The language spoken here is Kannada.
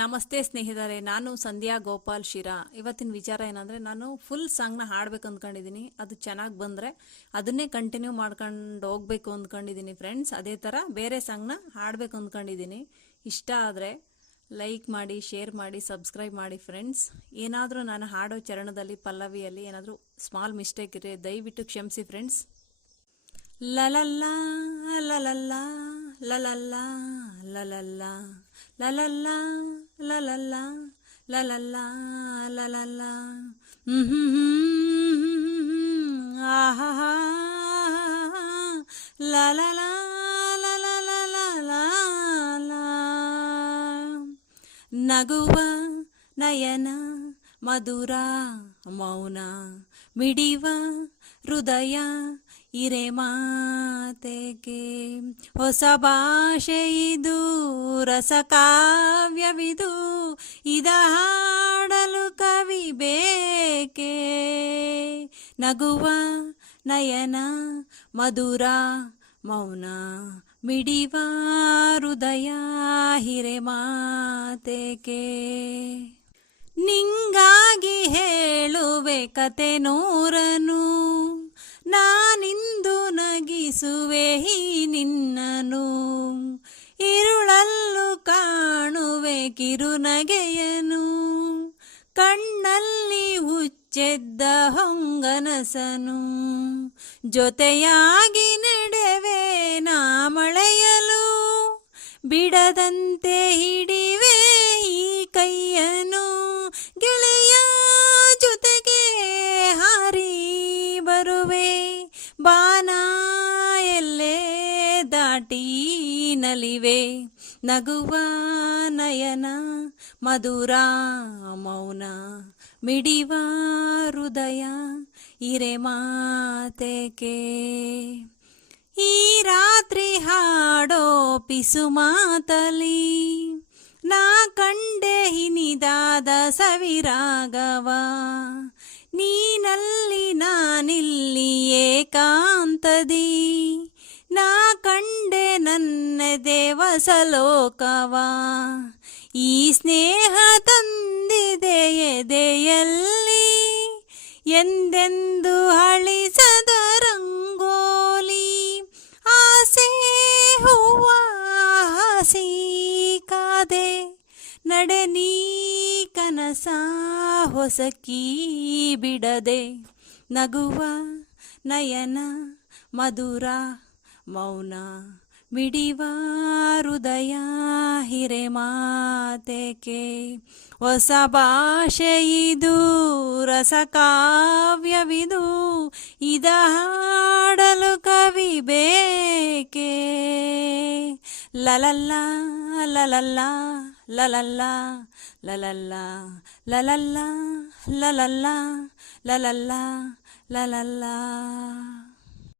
ನಮಸ್ತೆ ಸ್ನೇಹಿತರೆ, ನಾನು ಸಂಧ್ಯಾ ಗೋಪಾಲ್ ಶಿರಾ. ಇವತ್ತಿನ ವಿಚಾರ ಏನಂದರೆ, ನಾನು ಫುಲ್ ಸಾಂಗ್ನ ಹಾಡಬೇಕು ಅಂದ್ಕೊಂಡಿದ್ದೀನಿ. ಅದು ಚೆನ್ನಾಗಿ ಬಂದರೆ ಅದನ್ನೇ ಕಂಟಿನ್ಯೂ ಮಾಡ್ಕೊಂಡು ಹೋಗ್ಬೇಕು ಅಂದ್ಕೊಂಡಿದ್ದೀನಿ ಫ್ರೆಂಡ್ಸ್. ಅದೇ ಥರ ಬೇರೆ ಸಾಂಗ್ನ ಹಾಡಬೇಕು ಅಂದ್ಕೊಂಡಿದ್ದೀನಿ. ಇಷ್ಟ ಆದರೆ ಲೈಕ್ ಮಾಡಿ, ಶೇರ್ ಮಾಡಿ, ಸಬ್ಸ್ಕ್ರೈಬ್ ಮಾಡಿ ಫ್ರೆಂಡ್ಸ್. ಏನಾದರೂ ನಾನು ಹಾಡೋ ಚರಣದಲ್ಲಿ ಪಲ್ಲವಿಯಲ್ಲಿ ಏನಾದರೂ ಸ್ಮಾಲ್ ಮಿಸ್ಟೇಕ್ ಇದ್ರೆ ದಯವಿಟ್ಟು ಕ್ಷಮಿಸಿ ಫ್ರೆಂಡ್ಸ್. ಲಲಲ್ಲಾ ಲಲಲ್ಲಾ ಲಲಲ್ಲಾ ಲಲಲ್ಲಾ ಲಲಲ್ಲಾ ಲಲಲ್ಲಾ ಲಲಲ್ಲಾ ಲಲಲ್ಲಾ ಆಹಾ ಲಲಲಾ ಲಲಲಾ ನಗುವ ನಯನ ಮಧುರ ಮೌನ ಮಿಡಿವ ಹೃದಯ ಇರೆ ಮಾತೆಗೆ. ಹೊಸ ಭಾಷೆ ಇದು, ರಸ ಕಾವ್ಯವಿದು, ಇದ ಹಾಡಲು ಕವಿ ಬೇಕೆ. ನಗುವ ನಯನ ಮಧುರ ಮೌನ ಮಿಡಿವ ಹೃದಯ ಹಿರೆ ಮಾತೆಗೆ. ನಿಂಗಾಗಿ ಹೇಳುವೆ ಕತೆ ನೂರನು, ನಾನಿಂದು ನಗಿಸುವೆ ಈ ನಿನ್ನನು. ಇರುಳಲ್ಲೂ ಕಾಣುವೆ ಕಿರುನಗೆಯನು, ಕಣ್ಣಲ್ಲಿ ಹುಚ್ಚೆದ್ದ ಹೊಂಗನಸನು. ಜೊತೆಯಾಗಿ ನಡೆವೆ ನಾ ಮಳೆಯಲು, ಬಿಡದಂತೆ ಹಿಡಿವೆ ಈ ಕೈಯನು. ಗೆಳೆಯ ಜೊತೆಗೆ ಹಾರಿ ಬರುವೆ, ಬಾನ ಎಲ್ಲೇ ದಾಟಿ ನಲಿವೆ. ನಗುವ ನಯನ ಮಧುರ ಮೌನ ಮಿಡಿವ ಹೃದಯ ಇರೆ ಮಾತೆಗೆ. ಈ ರಾತ್ರಿ ಹಾಡೋ ಪಿಸು ಮಾತಲಿ, ನಾ ಕಂಡೆ ಹಿನಿದಾದ ಸವಿರಾಗವ. ನೀನಲ್ಲಿ ನಾನಿಲ್ಲಿ ಏಕಾಂತದಿ, ನಾ ಕಂಡೆ ನನ್ನ ದೇವಸಲೋಕವ. ಈ ಸ್ನೇಹ ತಂದಿದೆ ಎದೆಯಲ್ಲಿ, ಎಂದೆಂದು ಅಳಿಸದ ರಂಗೋಲಿ. ಆಸೆ ಹೂವ ಹಸಿ ಕಾದೆ, ನಡೆ ನೀ ಕನಸ ಹೊಸಕಿ ಬಿಡದೆ. ನಗುವ ನಯನ ಮಧುರ ಮೌನ ಮಿಡಿವ ಹೃದಯ ಹಿರೆ ಮಾತೆಗೆ. ಹೊಸ ಭಾಷೆ ಇದು, ರಸ ಕಾವ್ಯವಿದು, ಇದ ಹಾಡಲು ಕವಿ ಬೇಕೆ. ಲಲಲ್ಲಾ ಲಲಲ್ಲಾ ಲಲಲ್ಲಾ ಲಲಲ್ಲಾ ಲಲಲ್ಲಾ ಲಲಲ್ಲಾ ಲಲಲ್ಲಾ ಲಲಲ್ಲಾ.